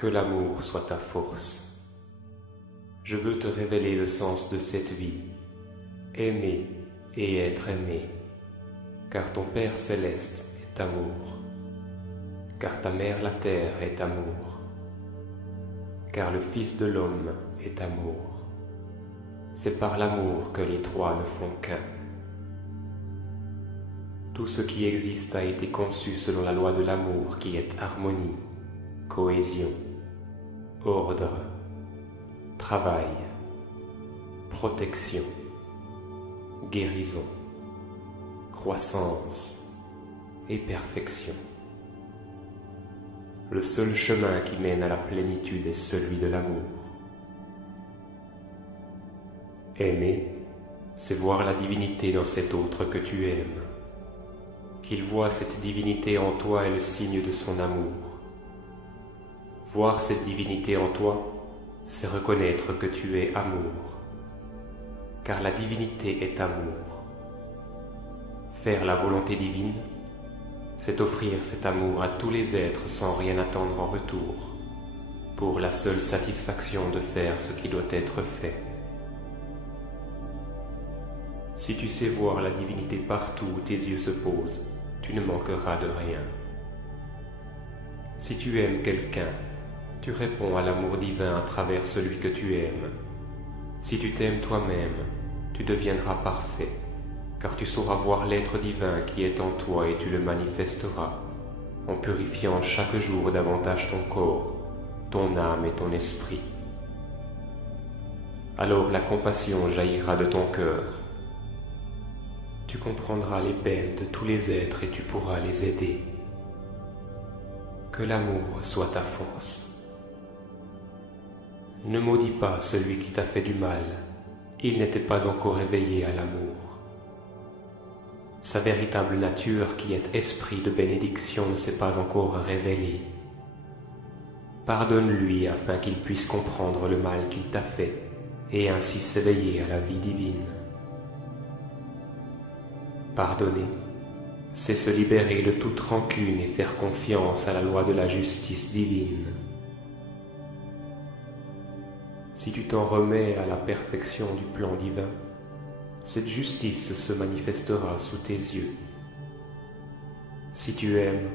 Que l'amour soit ta force. Je veux te révéler le sens de cette vie, aimer et être aimé, car ton Père céleste est amour, car ta mère la terre est amour, car le Fils de l'homme est amour. C'est par l'amour que les trois ne font qu'un. Tout ce qui existe a été conçu selon la loi de l'amour qui est harmonie, cohésion, ordre, travail, protection, guérison, croissance et perfection. Le seul chemin qui mène à la plénitude est celui de l'amour. Aimer, c'est voir la divinité dans cet autre que tu aimes. Qu'il voit cette divinité en toi est le signe de son amour. Voir cette divinité en toi, c'est reconnaître que tu es amour, car la divinité est amour. Faire la volonté divine, c'est offrir cet amour à tous les êtres sans rien attendre en retour, pour la seule satisfaction de faire ce qui doit être fait. Si tu sais voir la divinité partout où tes yeux se posent, tu ne manqueras de rien. Si tu aimes quelqu'un, tu réponds à l'amour divin à travers celui que tu aimes. Si tu t'aimes toi-même, tu deviendras parfait, car tu sauras voir l'être divin qui est en toi et tu le manifesteras, en purifiant chaque jour davantage ton corps, ton âme et ton esprit. Alors la compassion jaillira de ton cœur. Tu comprendras les peines de tous les êtres et tu pourras les aider. Que l'amour soit ta force. Ne maudis pas celui qui t'a fait du mal, il n'était pas encore éveillé à l'amour. Sa véritable nature qui est esprit de bénédiction ne s'est pas encore révélée. Pardonne-lui afin qu'il puisse comprendre le mal qu'il t'a fait et ainsi s'éveiller à la vie divine. Pardonner, c'est se libérer de toute rancune et faire confiance à la loi de la justice divine. Si tu t'en remets à la perfection du plan divin, cette justice se manifestera sous tes yeux. Si tu aimes,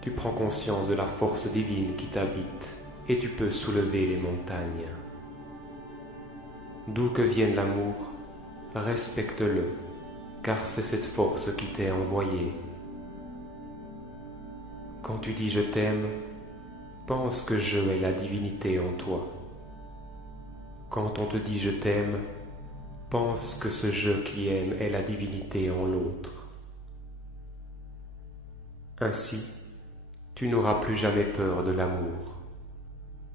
tu prends conscience de la force divine qui t'habite et tu peux soulever les montagnes. D'où que vienne l'amour, respecte-le, car c'est cette force qui t'est envoyée. Quand tu dis « je t'aime », pense que « je » est la divinité en toi. Quand on te dit « je t'aime », pense que ce « je » qui aime est la divinité en l'autre. Ainsi, tu n'auras plus jamais peur de l'amour.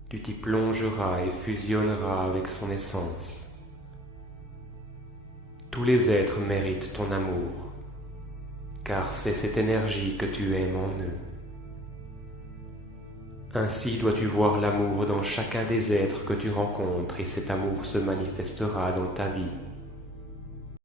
Tu t'y plongeras et fusionneras avec son essence. Tous les êtres méritent ton amour, car c'est cette énergie que tu aimes en eux. Ainsi dois-tu voir l'amour dans chacun des êtres que tu rencontres et cet amour se manifestera dans ta vie.